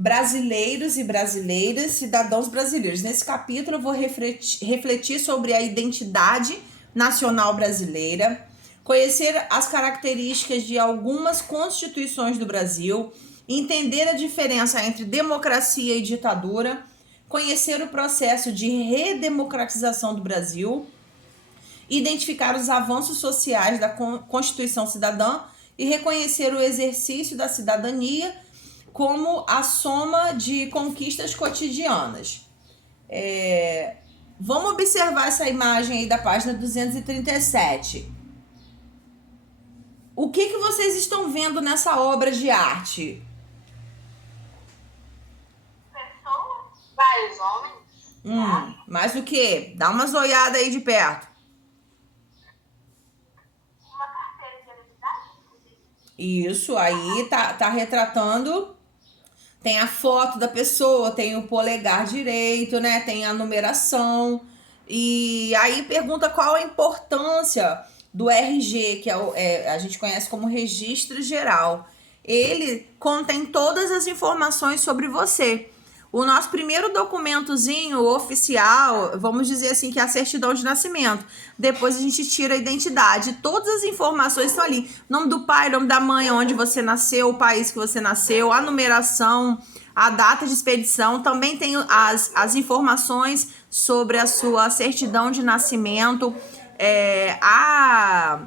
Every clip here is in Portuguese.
brasileiros e brasileiras, cidadãos brasileiros. Nesse capítulo eu vou refletir sobre a identidade nacional brasileira, conhecer as características de algumas constituições do Brasil, entender a diferença entre democracia e ditadura, conhecer o processo de redemocratização do Brasil, identificar os avanços sociais da Constituição Cidadã e reconhecer o exercício da cidadania como a soma de conquistas cotidianas. Vamos observar essa imagem aí da página 237. O que vocês estão vendo nessa obra de arte? Pessoas, vários homens. Mais o quê? Dá uma zoiada aí de perto. Uma carteira de identidade. Isso, aí tá retratando. Tem a foto da pessoa, tem o polegar direito, né? Tem a numeração. E aí pergunta qual a importância do RG, que a gente conhece como Registro Geral. Ele contém todas as informações sobre você. O nosso primeiro documentozinho oficial, vamos dizer assim, que é a certidão de nascimento. Depois a gente tira a identidade. Todas as informações estão ali. Nome do pai, nome da mãe, onde você nasceu, o país que você nasceu, a numeração, a data de expedição. Também tem as informações sobre a sua certidão de nascimento, a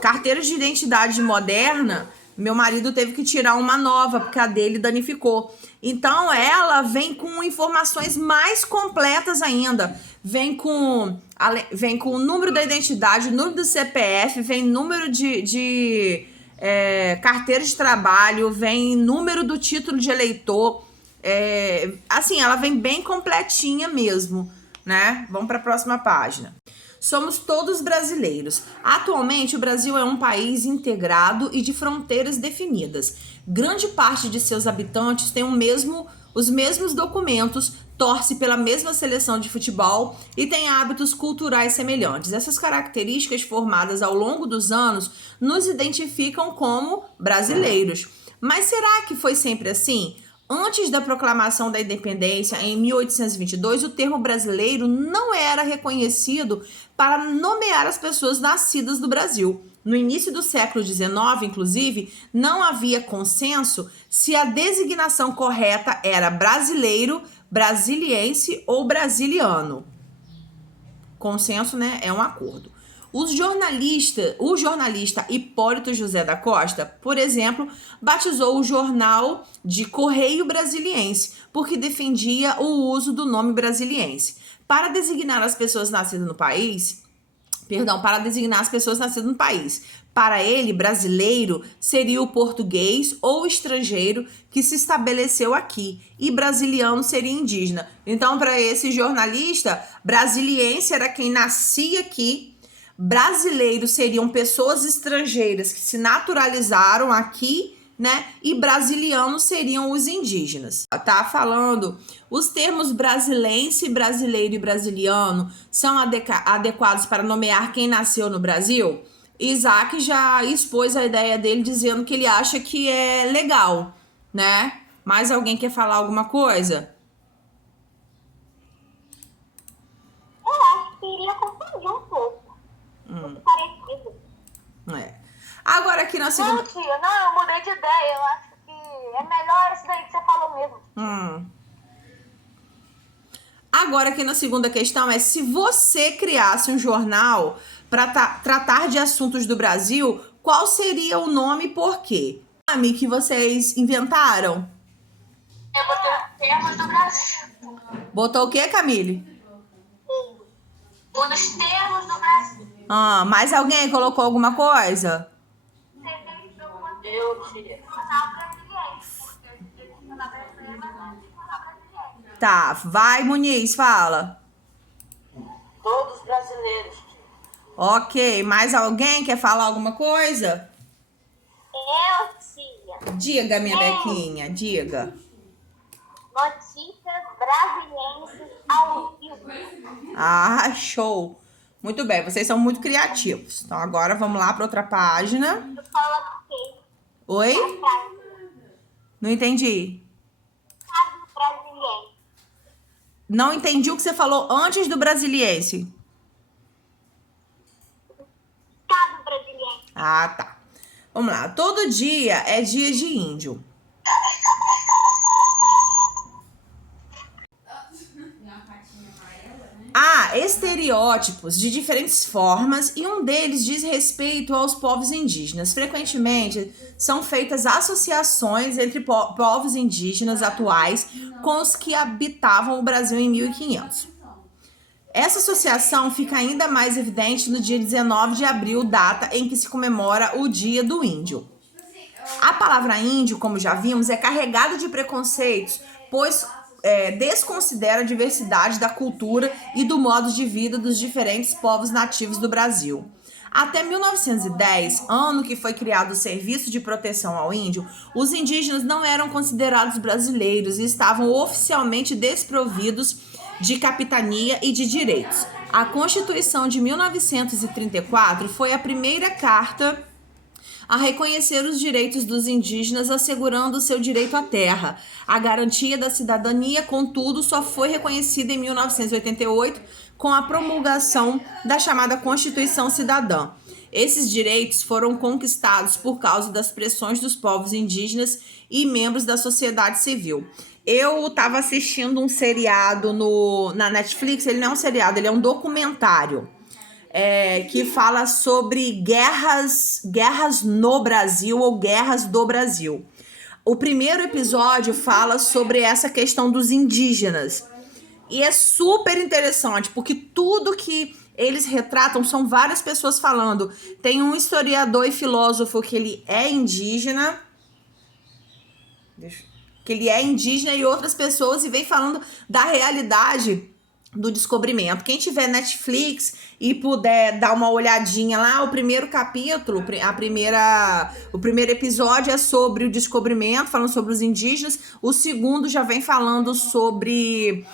carteira de identidade moderna. Meu marido teve que tirar uma nova, porque a dele danificou. Então, ela vem com informações mais completas ainda. Vem com o número da identidade, o número do CPF, vem número de carteira de trabalho, vem número do título de eleitor. Assim, ela vem bem completinha mesmo, né? Vamos para a próxima página. Somos todos brasileiros. Atualmente, o Brasil é um país integrado e de fronteiras definidas. Grande parte de seus habitantes tem os mesmos documentos, torce pela mesma seleção de futebol e tem hábitos culturais semelhantes. Essas características formadas ao longo dos anos nos identificam como brasileiros. Mas será que foi sempre assim? Antes da proclamação da independência, em 1822, o termo brasileiro não era reconhecido para nomear as pessoas nascidas no Brasil. No início do século XIX, inclusive, não havia consenso se a designação correta era brasileiro, brasiliense ou brasiliano. Consenso, né? É um acordo. O jornalista Hipólito José da Costa, por exemplo, batizou o jornal de Correio Brasiliense, porque defendia o uso do nome brasiliense. Para designar as pessoas nascidas no país, para ele, brasileiro seria o português ou estrangeiro que se estabeleceu aqui, e brasiliano seria indígena. Então, para esse jornalista, brasiliense era quem nascia aqui, brasileiros seriam pessoas estrangeiras que se naturalizaram aqui, né? E brasilianos seriam os indígenas. Tá falando, os termos brasilense, brasileiro e brasiliano são adequados para nomear quem nasceu no Brasil? Isaac já expôs a ideia dele dizendo que ele acha que é legal, né? Mais alguém quer falar alguma coisa? Eu acho que iria confundir um pouco. Muito parecido. Agora aqui na segunda... Não, tia, não, eu mudei de ideia. Eu acho que é melhor esse daí que você falou mesmo. Agora aqui na segunda questão é: se você criasse um jornal para tratar de assuntos do Brasil, qual seria o nome e por quê? O nome que vocês inventaram? Eu botei os termos do Brasil. Botou o quê, Camille? Os termos do Brasil. Mais alguém colocou alguma coisa? Eu, tia. Tá, vai, Muniz, fala. Todos brasileiros. Ok, mais alguém quer falar alguma coisa? Eu, tia. Diga, minha Bequinha, diga. Notícias brasilienses ao vivo. Show. Muito bem, vocês são muito criativos. Então agora vamos lá para outra página. Eu falo do quê? Oi? Não entendi. Estado brasiliense. Não entendi o que você falou antes do brasiliense. Estado brasiliense. Ah, tá. Vamos lá. Todo dia é dia de índio. Há estereótipos de diferentes formas e um deles diz respeito aos povos indígenas. Frequentemente são feitas associações entre povos indígenas atuais com os que habitavam o Brasil em 1500. Essa associação fica ainda mais evidente no dia 19 de abril, data em que se comemora o Dia do Índio. A palavra índio, como já vimos, é carregada de preconceitos, pois desconsidera a diversidade da cultura e do modo de vida dos diferentes povos nativos do Brasil. Até 1910, ano que foi criado o Serviço de Proteção ao Índio, os indígenas não eram considerados brasileiros e estavam oficialmente desprovidos de capitania e de direitos. A Constituição de 1934 foi a primeira carta a reconhecer os direitos dos indígenas, assegurando o seu direito à terra. A garantia da cidadania, contudo, só foi reconhecida em 1988 com a promulgação da chamada Constituição Cidadã. Esses direitos foram conquistados por causa das pressões dos povos indígenas e membros da sociedade civil. Eu estava assistindo um seriado na Netflix, ele não é um seriado, ele é um documentário. Que fala sobre guerras no Brasil ou guerras do Brasil. O primeiro episódio fala sobre essa questão dos indígenas. E é super interessante, porque tudo que eles retratam são várias pessoas falando. Tem um historiador e filósofo que ele é indígena. E outras pessoas, e vem falando da realidade do descobrimento. Quem tiver Netflix e puder dar uma olhadinha lá, o primeiro capítulo, o primeiro episódio é sobre o descobrimento, falando sobre os indígenas. O segundo já vem falando sobre